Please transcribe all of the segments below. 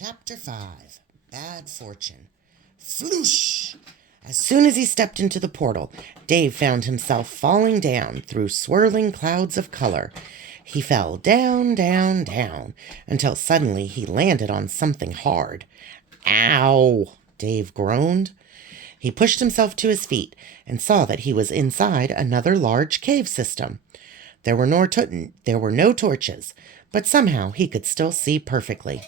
Chapter 5 Bad Fortune. Floosh! As soon as he stepped into the portal, Dave found himself falling down through swirling clouds of color. He fell down, down, down, until suddenly he landed on something hard. Ow! Dave groaned. He pushed himself to his feet and saw that he was inside another large cave system. There were no torches, but somehow he could still see perfectly.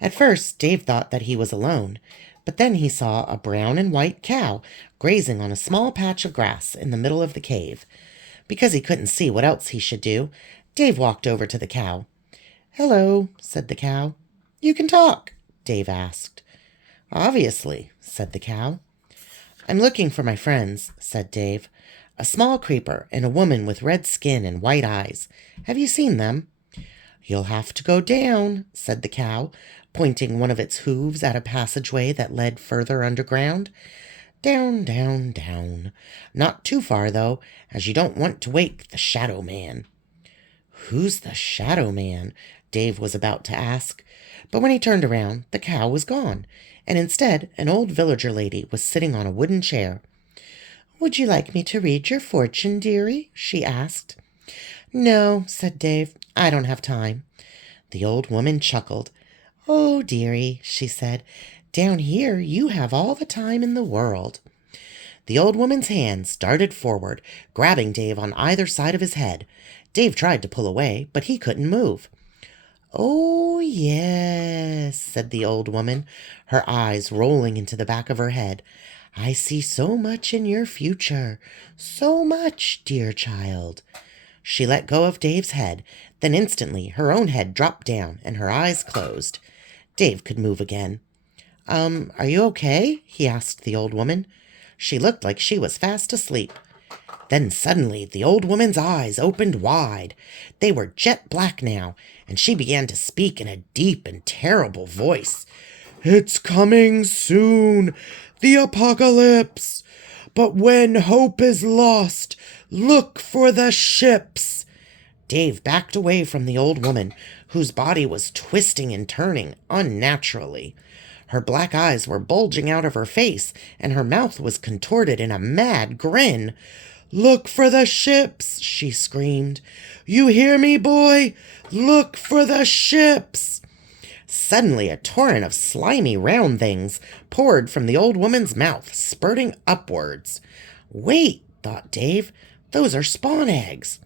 At first, Dave thought that he was alone, but then he saw a brown and white cow grazing on a small patch of grass in the middle of the cave. Because he couldn't see what else he should do, Dave walked over to the cow. "Hello," said the cow. "You can talk?" Dave asked. "Obviously," said the cow. "I'm looking for my friends," said Dave. "A small creeper and a woman with red skin and white eyes. Have you seen them?" "You'll have to go down," said the cow, pointing one of its hooves at a passageway that led further underground. "Down, down, down. Not too far, though, as you don't want to wake the Shadow Man." "Who's the Shadow Man?" Dave was about to ask. But when he turned around, the cow was gone, and instead an old villager lady was sitting on a wooden chair. "Would you like me to read your fortune, dearie?" she asked. "No," said Dave. "I don't have time." The old woman chuckled. "Oh, dearie," she said, "down here you have all the time in the world." The old woman's hands darted forward, grabbing Dave on either side of his head. Dave tried to pull away, but he couldn't move. "Oh, yes," said the old woman, her eyes rolling into the back of her head. "I see so much in your future. So much, dear child." She let go of Dave's head, then instantly her own head dropped down and her eyes closed. Dave could move again. Are you okay?" he asked the old woman. She looked like she was fast asleep. Then suddenly the old woman's eyes opened wide. They were jet black now, and she began to speak in a deep and terrible voice. "It's coming soon, the apocalypse. But when hope is lost, look for the ships." Dave backed away from the old woman, whose body was twisting and turning unnaturally. Her black eyes were bulging out of her face, and her mouth was contorted in a mad grin. "Look for the ships," she screamed. "You hear me, boy? Look for the ships." Suddenly a torrent of slimy round things poured from the old woman's mouth, spurting upwards. "Wait," thought Dave, "those are spawn eggs."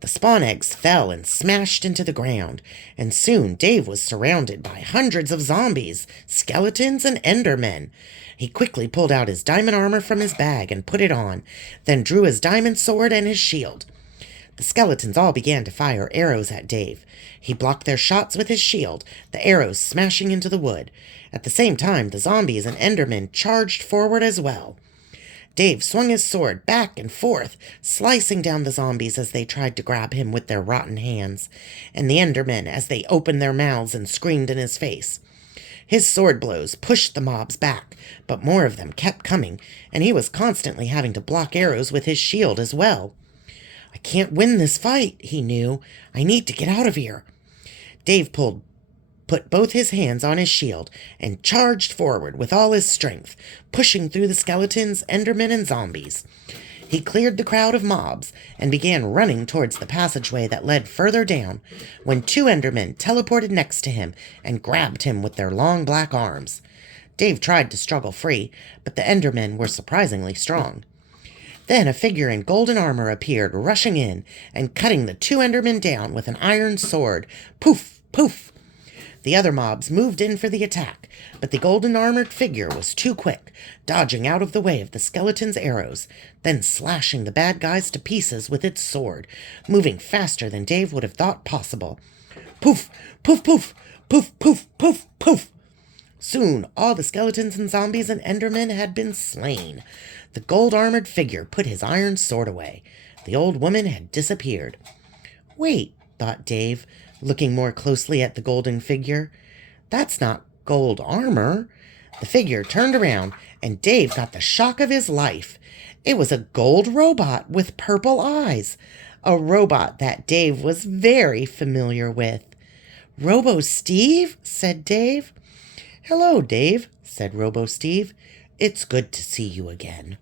The spawn eggs fell and smashed into the ground, and soon Dave was surrounded by hundreds of zombies, skeletons, and endermen. He quickly pulled out his diamond armor from his bag and put it on, then drew his diamond sword and his shield. The skeletons all began to fire arrows at Dave. He blocked their shots with his shield, the arrows smashing into the wood. At the same time, the zombies and endermen charged forward as well. Dave swung his sword back and forth, slicing down the zombies as they tried to grab him with their rotten hands, and the endermen as they opened their mouths and screamed in his face. His sword blows pushed the mobs back, but more of them kept coming, and he was constantly having to block arrows with his shield as well. "I can't win this fight," he knew. "I need to get out of here." Dave put both his hands on his shield and charged forward with all his strength, pushing through the skeletons, endermen, and zombies. He cleared the crowd of mobs and began running towards the passageway that led further down, when two endermen teleported next to him and grabbed him with their long black arms. Dave tried to struggle free, but the endermen were surprisingly strong. Then a figure in golden armor appeared, rushing in and cutting the two endermen down with an iron sword. Poof! Poof! The other mobs moved in for the attack, but the golden-armored figure was too quick, dodging out of the way of the skeleton's arrows, then slashing the bad guys to pieces with its sword, moving faster than Dave would have thought possible. Poof! Poof! Poof! Poof! Poof! Poof! Poof! Soon all the skeletons and zombies and endermen had been slain. The gold-armored figure put his iron sword away. The old woman had disappeared. "Wait," thought Dave, looking more closely at the golden figure. "That's not gold armor." The figure turned around, and Dave got the shock of his life. It was a gold robot with purple eyes, a robot that Dave was very familiar with. "Robo Steve?" said Dave. "Hello, Dave," said Robo Steve. "It's good to see you again."